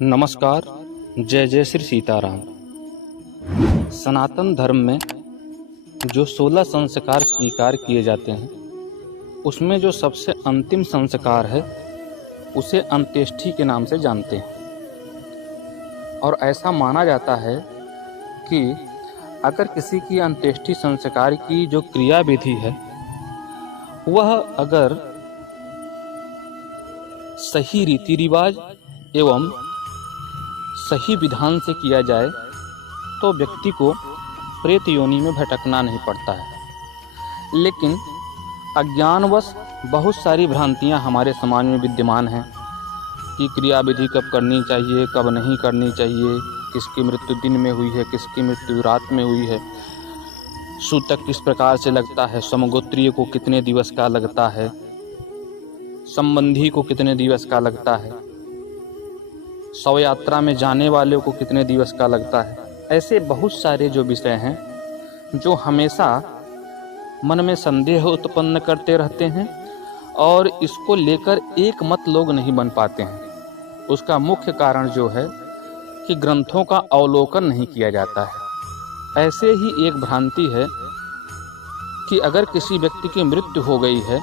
नमस्कार। जय जय श्री सीताराम। सनातन धर्म में जो 16 संस्कार स्वीकार किए जाते हैं उसमें जो सबसे अंतिम संस्कार है उसे अंत्येष्टि के नाम से जानते हैं। और ऐसा माना जाता है कि अगर किसी की अंत्येष्टि संस्कार की जो क्रिया विधि है वह अगर सही रीति रिवाज एवं सही विधान से किया जाए तो व्यक्ति को प्रेत योनि में भटकना नहीं पड़ता है। लेकिन अज्ञानवश बहुत सारी भ्रांतियां हमारे समाज में विद्यमान हैं कि क्रिया विधि कब करनी चाहिए, कब नहीं करनी चाहिए, किसकी मृत्यु दिन में हुई है, किसकी मृत्यु रात में हुई है, सूतक किस प्रकार से लगता है, समगोत्रीय को कितने दिवस का लगता है, संबंधी को कितने दिवस का लगता है, शव यात्रा में जाने वाले को कितने दिवस का लगता है। ऐसे बहुत सारे जो विषय हैं जो हमेशा मन में संदेह उत्पन्न करते रहते हैं और इसको लेकर एक मत लोग नहीं बन पाते हैं। उसका मुख्य कारण जो है कि ग्रंथों का अवलोकन नहीं किया जाता है। ऐसे ही एक भ्रांति है कि अगर किसी व्यक्ति की मृत्यु हो गई है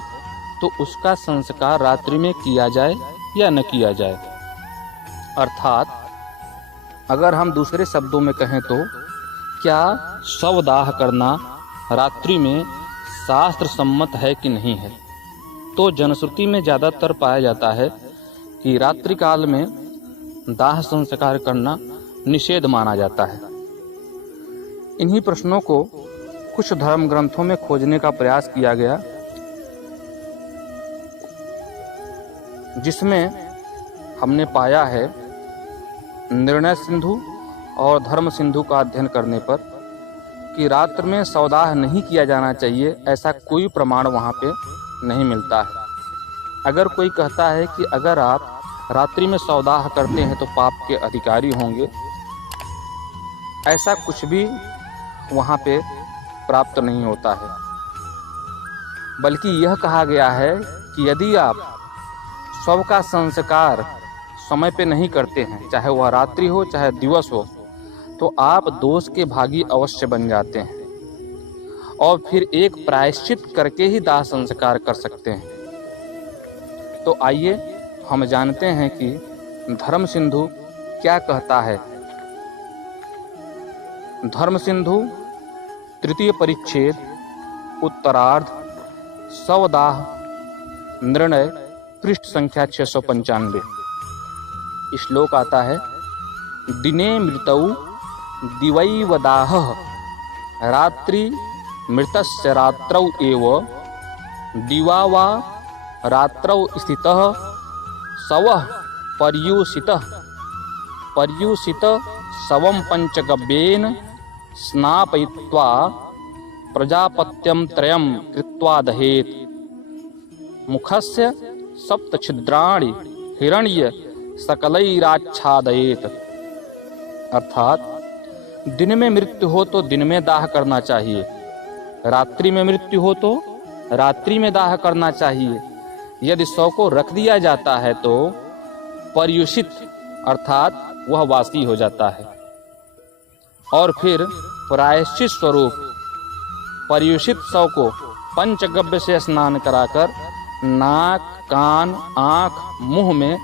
तो उसका संस्कार रात्रि में किया जाए या न किया जाए। अर्थात अगर हम दूसरे शब्दों में कहें तो क्या शवदाह करना रात्रि में शास्त्र सम्मत है कि नहीं है, तो जनश्रुति में ज़्यादातर पाया जाता है कि रात्रि काल में दाह संस्कार करना निषेध माना जाता है। इन्हीं प्रश्नों को कुछ धर्म ग्रंथों में खोजने का प्रयास किया गया, जिसमें हमने पाया है निर्णय सिंधु और धर्म सिंधु का अध्ययन करने पर कि रात्र में शवदाह नहीं किया जाना चाहिए, ऐसा कोई प्रमाण वहाँ पे नहीं मिलता है। अगर कोई कहता है कि अगर आप रात्रि में शवदाह करते हैं तो पाप के अधिकारी होंगे, ऐसा कुछ भी वहाँ पे प्राप्त नहीं होता है। बल्कि यह कहा गया है कि यदि आप शव का संस्कार समय पे नहीं करते हैं, चाहे वह रात्रि हो चाहे दिवस हो, तो आप दोष के भागी अवश्य बन जाते हैं और फिर एक प्रायश्चित करके ही दाह संस्कार कर सकते हैं। तो आइए हम जानते हैं कि धर्म सिंधु क्या कहता है। धर्म सिंधु तृतीय परिच्छेद उत्तरार्ध शवदाह निर्णय पृष्ठ संख्या 695 श्लोक आता है। दिने मृतौ दिवैवदाह रात्रि मृतस्य रात्रौ एव दिवा वा रात्रौ स्थितः शवः पर्युषित शवं पंचगव्येन स्नापयित्वा प्रजापत्यं त्रयं कृत्वा दहेत्। मुखस्य सप्तछिद्राणि हिरण्य सकलैराच्छादयेत। अर्थात दिन में मृत्यु हो तो दिन में दाह करना चाहिए, रात्रि में मृत्यु हो तो रात्रि में दाह करना चाहिए। यदि शव को रख दिया जाता है तो पर्युषित अर्थात वह वासी हो जाता है और फिर प्रायश्चित स्वरूप पर्युषित शव को पंचगव्य से स्नान कराकर नाक, कान, आँख, मुंह में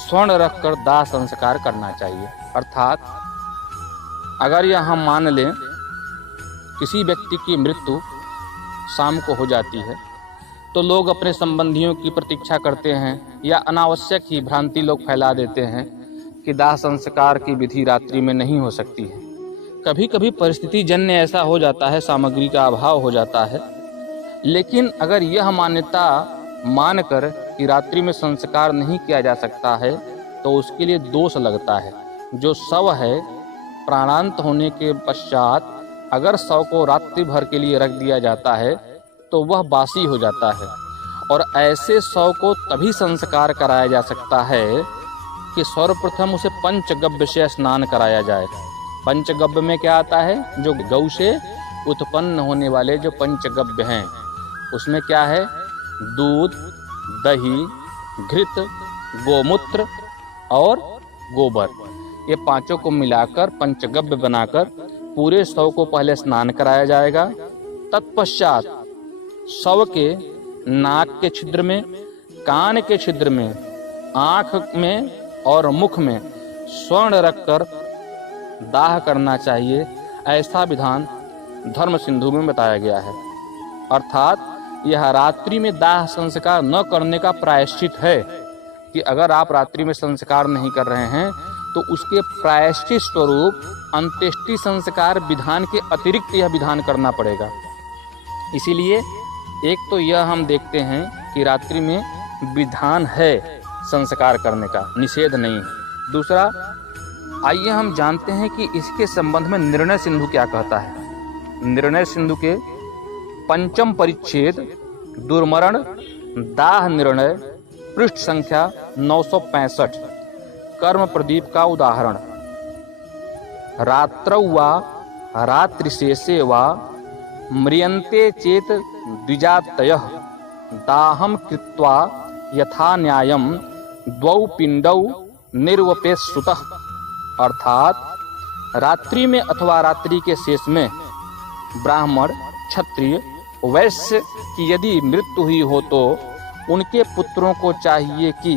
स्वर्ण रखकर दाह संस्कार करना चाहिए। अर्थात अगर यह हम मान लें किसी व्यक्ति की मृत्यु शाम को हो जाती है तो लोग अपने संबंधियों की प्रतीक्षा करते हैं या अनावश्यक ही भ्रांति लोग फैला देते हैं कि दाह संस्कार की विधि रात्रि में नहीं हो सकती है। कभी कभी परिस्थिति जन्य ऐसा हो जाता है, सामग्री का अभाव हो जाता है, लेकिन अगर यह मान्यता मानकर कि रात्रि में संस्कार नहीं किया जा सकता है तो उसके लिए दोष लगता है। जो शव है प्राणांत होने के पश्चात अगर शव को रात्रि भर के लिए रख दिया जाता है तो वह बासी हो जाता है और ऐसे शव को तभी संस्कार कराया जा सकता है कि सर्वप्रथम उसे पंचगव्य से स्नान कराया जाए। पंचगव्य में क्या आता है? जो गौ से उत्पन्न होने वाले जो पंचगव्य हैं उसमें क्या है? दूध, दही, घृत, गोमूत्र और गोबर, ये पांचों को मिलाकर पंचगव्य बनाकर पूरे शव को पहले स्नान कराया जाएगा। तत्पश्चात शव के नाक के छिद्र में, कान के छिद्र में, आंख में और मुख में स्वर्ण रखकर दाह करना चाहिए। ऐसा विधान धर्म सिंधु में बताया गया है। अर्थात यह रात्रि में दाह संस्कार न करने का प्रायश्चित है कि अगर आप रात्रि में संस्कार नहीं कर रहे हैं तो उसके प्रायश्चित स्वरूप अंत्येष्टि संस्कार विधान के अतिरिक्त यह विधान करना पड़ेगा। इसीलिए एक तो यह हम देखते हैं कि रात्रि में विधान है संस्कार करने का, निषेध नहीं है। दूसरा, आइए हम जानते हैं कि इसके संबंध में निर्णय सिंधु क्या कहता है। निर्णय सिंधु के पंचम परिच्छेद दुर्मरण दाह निर्णय पृष्ठ संख्या 965 कर्म प्रदीप का उदाहरण। रात्रौ वा रात्रिशेषे वा म्रियन्ते चेत द्विजातयः दाहं कृत्वा यथा न्यायं द्वौ पिंडौ निर्वपेत्सुतः। अर्थात रात्रि में अथवा रात्रि के शेष में ब्राह्मण, क्षत्रिय, वैश्य की यदि मृत्यु हुई हो तो उनके पुत्रों को चाहिए कि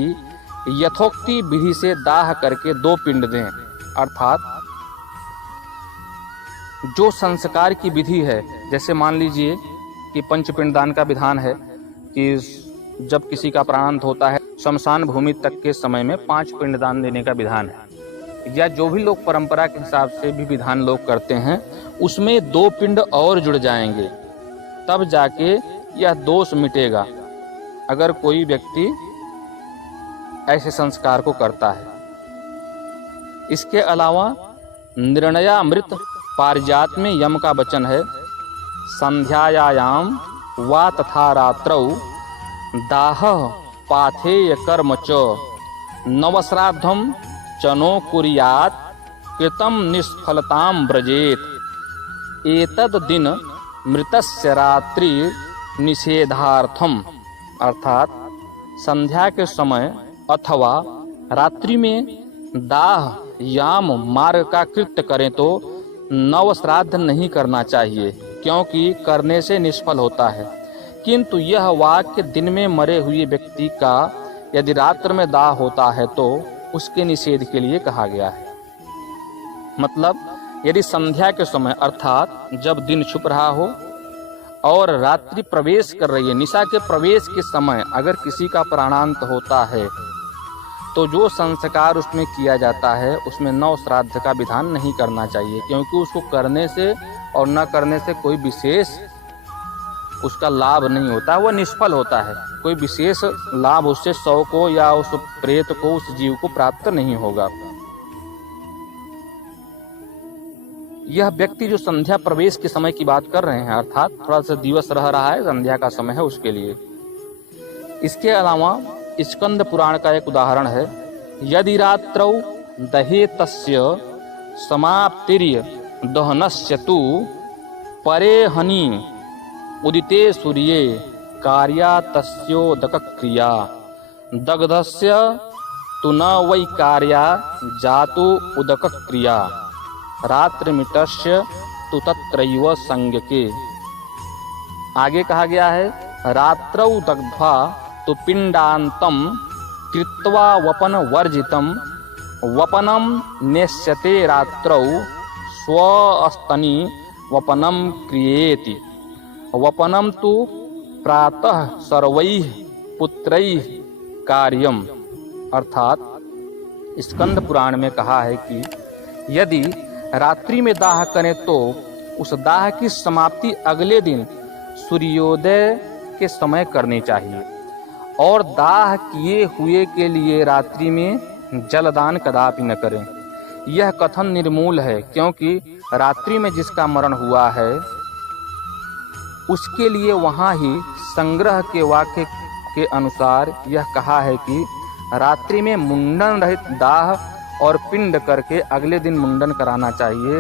यथोक्ति विधि से दाह करके 2 पिंड दें। अर्थात जो संस्कार की विधि है, जैसे मान लीजिए कि पंचपिंड दान का विधान है कि जब किसी का प्राणांत होता है शमशान भूमि तक के समय में 5 पिंड दान देने का विधान है, या जो भी लोग परंपरा के हिसाब से भी विधान लोग करते हैं उसमें 2 पिंड और जुड़ जाएंगे, तब जाके यह दोष मिटेगा अगर कोई व्यक्ति ऐसे संस्कार को करता है। इसके अलावा निर्णयामृत पारिजात में यम का वचन है, संध्यायाम वा तथा रात्रौ दाह पाथेय कर्म च नवश्राद्धम चनो कुर्यात् कृतं निष्फलतां व्रजेत एतद दिन मृतस्य रात्रि निषेधार्थम। अर्थात संध्या के समय अथवा रात्रि में दाह याम मार्ग का कृत्य करें तो नवश्राद्ध नहीं करना चाहिए, क्योंकि करने से निष्फल होता है। किंतु यह वाक्य दिन में मरे हुए व्यक्ति का यदि रात्र में दाह होता है तो उसके निषेध के लिए कहा गया है। मतलब यदि संध्या के समय अर्थात जब दिन छुप रहा हो और रात्रि प्रवेश कर रही है, निशा के प्रवेश के समय अगर किसी का प्राणांत होता है तो जो संस्कार उसमें किया जाता है उसमें नवश्राद्ध का विधान नहीं करना चाहिए, क्योंकि उसको करने से और न करने से कोई विशेष उसका लाभ नहीं होता, वह निष्फल होता है। कोई विशेष लाभ उससे शव को या उस प्रेत को, उस जीव को प्राप्त नहीं होगा। यह व्यक्ति जो संध्या प्रवेश के समय की बात कर रहे हैं, अर्थात थोड़ा सा दिवस रह रहा है, संध्या का समय है, उसके लिए। इसके अलावा स्कंद पुराण का एक उदाहरण है, यदि रात्रौ दहे तस्य समाप्तिर्य दहनस्य तु परे हनि उदिते सूर्ये कार्या तस्योदक क्रिया दग्धस्य तु न वै कार्या जातु उदक क्रिया रात्रिमितस्य तु तत्रैव संज्ञके। आगे कहा गया है, रात्रौ दग्ध्वा तु पिंडांतम कृत्वा वपन वर्जितम वपनम नेष्यते रात्रौ स्वस्तनि वपनम क्रियेति वपनम तु प्रातः सर्वैः पुत्रैः कार्यम। अर्थात स्कंद पुराण में कहा है कि यदि रात्रि में दाह करें तो उस दाह की समाप्ति अगले दिन सूर्योदय के समय करनी चाहिए, और दाह किए हुए के लिए रात्रि में जलदान कदापि न करें। यह कथन निर्मूल है, क्योंकि रात्रि में जिसका मरण हुआ है उसके लिए वहाँ ही संग्रह के वाक्य के अनुसार यह कहा है कि रात्रि में मुंडन रहित दाह और पिंड करके अगले दिन मुंडन कराना चाहिए,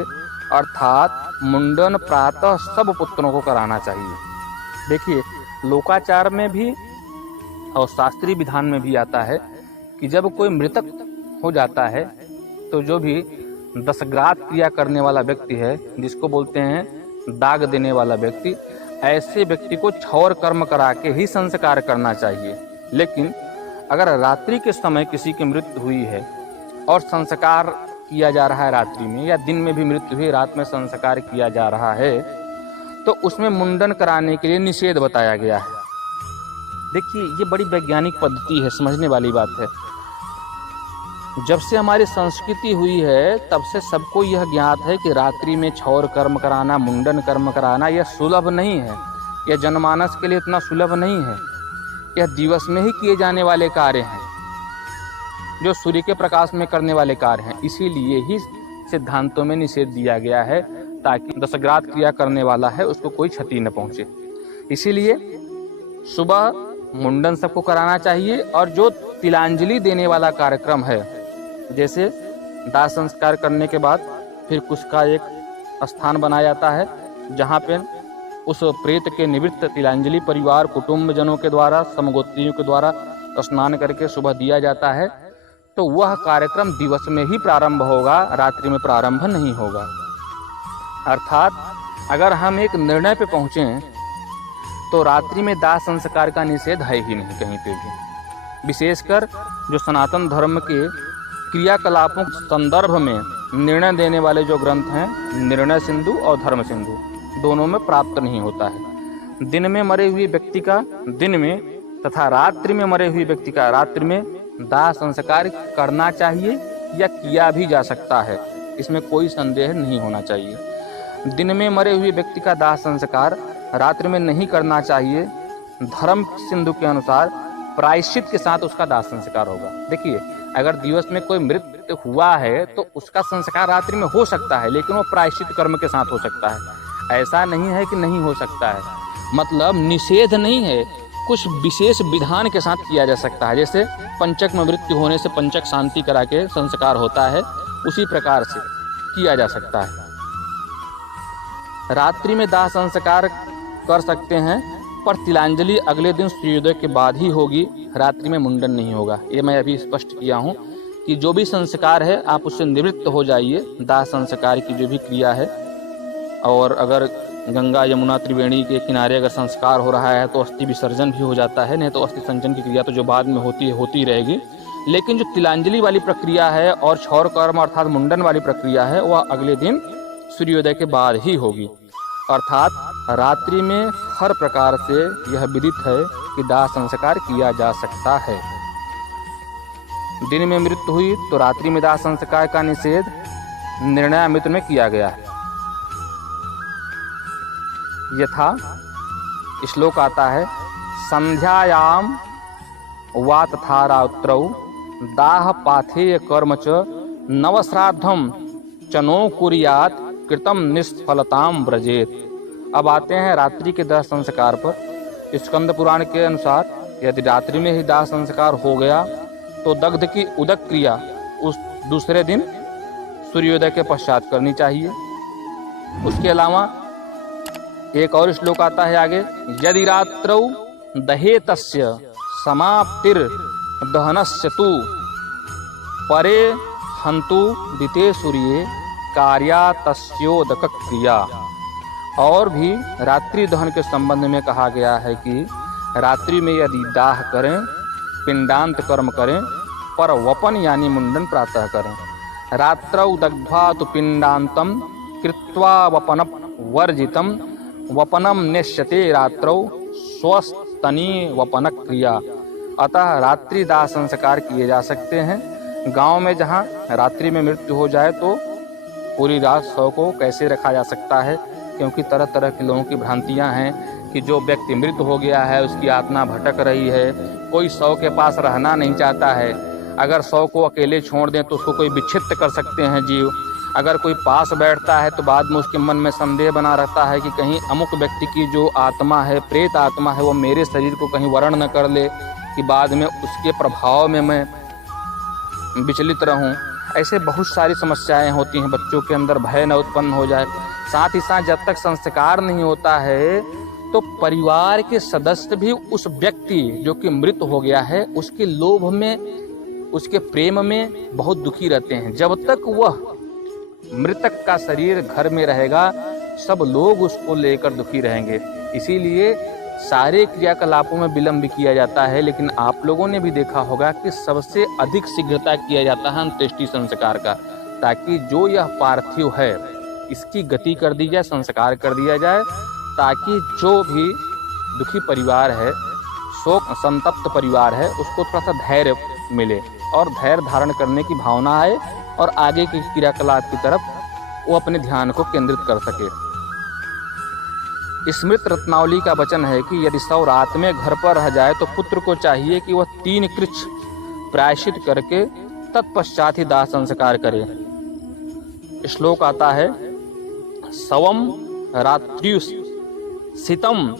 अर्थात मुंडन प्रातः सब पुत्रों को कराना चाहिए। देखिए, लोकाचार में भी और शास्त्रीय विधान में भी आता है कि जब कोई मृतक हो जाता है तो जो भी दशग्रात क्रिया करने वाला व्यक्ति है, जिसको बोलते हैं दाग देने वाला व्यक्ति, ऐसे व्यक्ति को क्षौर कर्म करा के ही संस्कार करना चाहिए। लेकिन अगर रात्रि के समय किसी की मृत्यु हुई है और संस्कार किया जा रहा है रात्रि में, या दिन में भी मृत्यु हुई रात में संस्कार किया जा रहा है, तो उसमें मुंडन कराने के लिए निषेध बताया गया है। देखिए, ये बड़ी वैज्ञानिक पद्धति है, समझने वाली बात है। जब से हमारी संस्कृति हुई है तब से सबको यह ज्ञात है कि रात्रि में क्षौर कर्म कराना, मुंडन कर्म कराना यह सुलभ नहीं है, यह जनमानस के लिए इतना सुलभ नहीं है। यह दिवस में ही किए जाने वाले कार्य हैं, जो सूर्य के प्रकाश में करने वाले कार्य हैं। इसीलिए ही सिद्धांतों में निषेध दिया गया है, ताकि दशग्रात क्रिया करने वाला है उसको कोई क्षति न पहुंचे। इसीलिए सुबह मुंडन सबको कराना चाहिए। और जो तिलांजलि देने वाला कार्यक्रम है, जैसे दाह संस्कार करने के बाद फिर कुछ का एक स्थान बनाया जाता है जहाँ पे उस प्रेत के निवृत्त तिलांजलि परिवार कुटुंब जनों के द्वारा, समगोत्रियों के द्वारा स्नान करके सुबह दिया जाता है। तो वह कार्यक्रम दिवस में ही प्रारंभ होगा, रात्रि में प्रारंभ नहीं होगा। अर्थात अगर हम एक निर्णय पे पहुँचें तो रात्रि में दाह संस्कार का निषेध है ही नहीं कहीं पे भी। विशेषकर जो सनातन धर्म के क्रियाकलापों के संदर्भ में निर्णय देने वाले जो ग्रंथ हैं, निर्णय सिंधु और धर्म सिंधु, दोनों में प्राप्त नहीं होता है। दिन में मरे हुए व्यक्ति का दिन में तथा रात्रि में मरे हुए व्यक्ति का रात्रि में दाह संस्कार करना चाहिए या किया भी जा सकता है, इसमें कोई संदेह नहीं होना चाहिए। दिन में मरे हुए व्यक्ति का दाह संस्कार रात्रि में नहीं करना चाहिए। धर्म सिंधु के अनुसार प्रायश्चित के साथ उसका दाह संस्कार होगा। देखिए, अगर दिवस में कोई मृत्यु हुआ है तो उसका संस्कार रात्रि में हो सकता है, लेकिन वो प्रायश्चित कर्म के साथ हो सकता है। ऐसा नहीं है कि नहीं हो सकता है, मतलब निषेध नहीं है, कुछ विशेष विधान के साथ किया जा सकता है। जैसे पंचक में मृत्यु होने से पंचक शांति करा के संस्कार होता है, उसी प्रकार से किया जा सकता है। रात्रि में दाह संस्कार कर सकते हैं, पर तिलांजलि अगले दिन सूर्योदय के बाद ही होगी, रात्रि में मुंडन नहीं होगा। ये मैं अभी स्पष्ट किया हूँ कि जो भी संस्कार है आप उससे निवृत्त हो जाइए, दाह संस्कार की जो भी क्रिया है। और अगर गंगा यमुना त्रिवेणी के किनारे अगर संस्कार हो रहा है तो अस्थि विसर्जन भी हो जाता है, नहीं तो अस्थि संचन की क्रिया तो जो बाद में होती रहेगी। लेकिन जो तिलांजलि वाली प्रक्रिया है और क्षौर कर्म अर्थात मुंडन वाली प्रक्रिया है, वह अगले दिन सूर्योदय के बाद ही होगी। अर्थात रात्रि में हर प्रकार से यह विदित है कि दाह संस्कार किया जा सकता है। दिन में मृत्यु हुई तो रात्रि में दाह संस्कार का निषेध निर्णयामृत में किया गया है। यथा श्लोक आता है, संध्यायाम वा तथा रात्रौ दाह पाथेय कर्म च नवश्राद्धम चनो कुर्यात् कृतम निष्फलताम व्रजेत। अब आते हैं रात्रि के दाह संस्कार पर। स्कंद पुराण के अनुसार यदि रात्रि में ही दाह संस्कार हो गया तो दग्ध की उदक क्रिया उस दूसरे दिन सूर्योदय के पश्चात करनी चाहिए। उसके अलावा एक और श्लोक आता है आगे, यदि रात्रौ दहेतस्य समाप्तिर दहनस्य तु परे हंतु दिते सूर्ये कार्या तस्योदक क्रिया। और भी रात्रि दहन के संबंध में कहा गया है कि रात्रि में यदि दाह करें, पिंडांत कर्म करें, पर वपन यानी मुंडन प्रातः करें। रात्रौ दग्ध्वा तु पिंडांतम कृत्वा वपन वर्जितम वपनम नेष्यते रात्रौ स्वस्तनी वपन क्रिया। अतः रात्रि दाह संस्कार किए जा सकते हैं। गांव में जहां रात्रि में मृत्यु हो जाए तो पूरी रात शव को कैसे रखा जा सकता है, क्योंकि तरह तरह के लोगों की भ्रांतियां हैं कि जो व्यक्ति मृत हो गया है उसकी आत्मा भटक रही है, कोई शव के पास रहना नहीं चाहता है। अगर शव को अकेले छोड़ दें तो उसको कोई विच्छिन्न कर सकते हैं जीव। अगर कोई पास बैठता है तो बाद में उसके मन में संदेह बना रहता है कि कहीं अमुक व्यक्ति की जो आत्मा है, प्रेत आत्मा है, वो मेरे शरीर को कहीं वर्ण न कर ले कि बाद में उसके प्रभाव में मैं विचलित रहूं। ऐसे बहुत सारी समस्याएं होती हैं, बच्चों के अंदर भय न उत्पन्न हो जाए। साथ ही साथ जब तक संस्कार नहीं होता है तो परिवार के सदस्य भी उस व्यक्ति जो कि मृत हो गया है उसके लोभ में उसके प्रेम में बहुत दुखी रहते हैं। जब तक वह मृतक का शरीर घर में रहेगा, सब लोग उसको लेकर दुखी रहेंगे। इसीलिए सारे क्रियाकलापों में विलंब किया जाता है, लेकिन आप लोगों ने भी देखा होगा कि सबसे अधिक शीघ्रता किया जाता है अंत्येष्टि संस्कार का, ताकि जो यह पार्थिव है इसकी गति कर दी जाए, संस्कार कर दिया जाए, ताकि जो भी दुखी परिवार है, शोक संतप्त परिवार है, उसको थोड़ा सा धैर्य मिले और धैर्य धारण करने की भावना आए और आगे के क्रियाकलाप की तरफ वो अपने ध्यान को केंद्रित कर सके। स्मृत रत्नावली का वचन है कि यदि शव रात में घर पर रह जाए तो पुत्र को चाहिए कि वह 3 कृच्छ प्रायश्चित करके तत्पश्चात ही दाह संस्कार करे। श्लोक आता है, शवम रात्र्युस सितम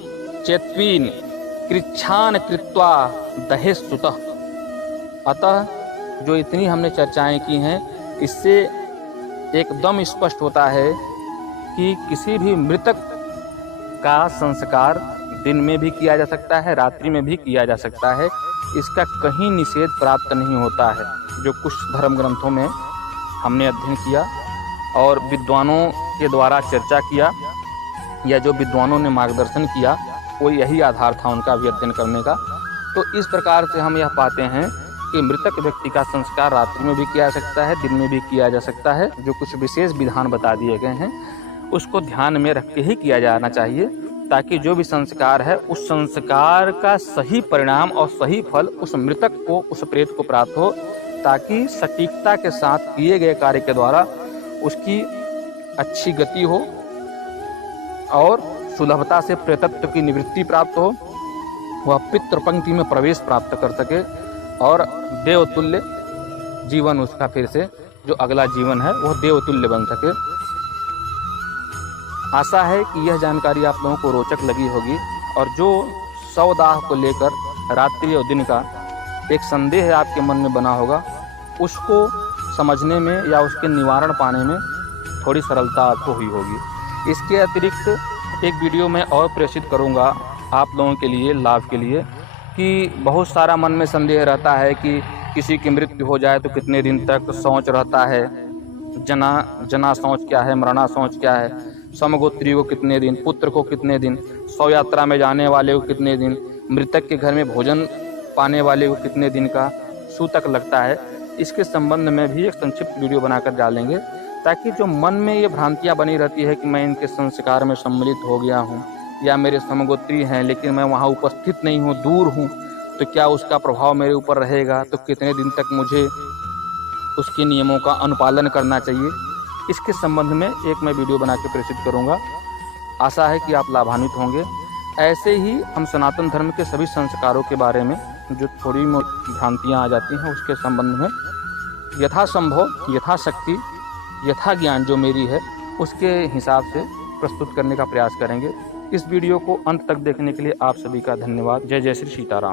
चेत्वीन कृच्छान कृत्वा दहेस्तुतः। अतः जो इतनी हमने चर्चाएं की हैं, इससे एकदम स्पष्ट होता है कि किसी भी मृतक का संस्कार दिन में भी किया जा सकता है, रात्रि में भी किया जा सकता है। इसका कहीं निषेध प्राप्त नहीं होता है। जो कुछ धर्म ग्रंथों में हमने अध्ययन किया और विद्वानों के द्वारा चर्चा किया या जो विद्वानों ने मार्गदर्शन किया, वो यही आधार था उनका भी अध्ययन करने का। तो इस प्रकार से हम यह पाते हैं कि मृतक व्यक्ति का संस्कार रात्रि में भी किया जा सकता है, दिन में भी किया जा सकता है। जो कुछ विशेष विधान बता दिए गए हैं उसको ध्यान में रख के ही किया जाना चाहिए, ताकि जो भी संस्कार है उस संस्कार का सही परिणाम और सही फल उस मृतक को, उस प्रेत को प्राप्त हो, ताकि सटीकता के साथ किए गए कार्य के द्वारा उसकी अच्छी गति हो और सुलभता से प्रेतत्व की निवृत्ति प्राप्त हो, वह पितृ पंक्ति में प्रवेश प्राप्त कर सके और देवतुल्य जीवन उसका फिर से जो अगला जीवन है वह देवतुल्य बन सके। आशा है कि यह जानकारी आप लोगों को रोचक लगी होगी और जो शवदाह को लेकर रात्रि और दिन का एक संदेह आपके मन में बना होगा, उसको समझने में या उसके निवारण पाने में थोड़ी सरलता आपको हुई होगी। इसके अतिरिक्त एक वीडियो मैं और प्रेषित करूंगा आप लोगों के लिए, लाभ के लिए, कि बहुत सारा मन में संदेह रहता है कि किसी की मृत्यु हो जाए तो कितने दिन तक शौच रहता है, जना शौच क्या है, मरणा शौच क्या है, समगोत्री को कितने दिन, पुत्र को कितने दिन, शव यात्रा में जाने वाले को कितने दिन, मृतक के घर में भोजन पाने वाले को कितने दिन का सूतक लगता है। इसके संबंध में भी एक संक्षिप्त वीडियो बनाकर डालेंगे, ताकि जो मन में ये भ्रांतियाँ बनी रहती है कि मैं इनके संस्कार में सम्मिलित हो गया हूँ या मेरे समगोत्री हैं लेकिन मैं वहाँ उपस्थित नहीं हूँ, दूर हूँ, तो क्या उसका प्रभाव मेरे ऊपर रहेगा, तो कितने दिन तक मुझे उसके नियमों का अनुपालन करना चाहिए। इसके संबंध में एक मैं वीडियो बना के प्रेषित करूँगा। आशा है कि आप लाभान्वित होंगे। ऐसे ही हम सनातन धर्म के सभी संस्कारों के बारे में जो थोड़ी भ्रांतियाँ आ जाती हैं उसके संबंध में यथासंभव, यथाशक्ति, यथा ज्ञान जो मेरी है उसके हिसाब से प्रस्तुत करने का प्रयास करेंगे। इस वीडियो को अंत तक देखने के लिए आप सभी का धन्यवाद। जय जय श्री सीताराम।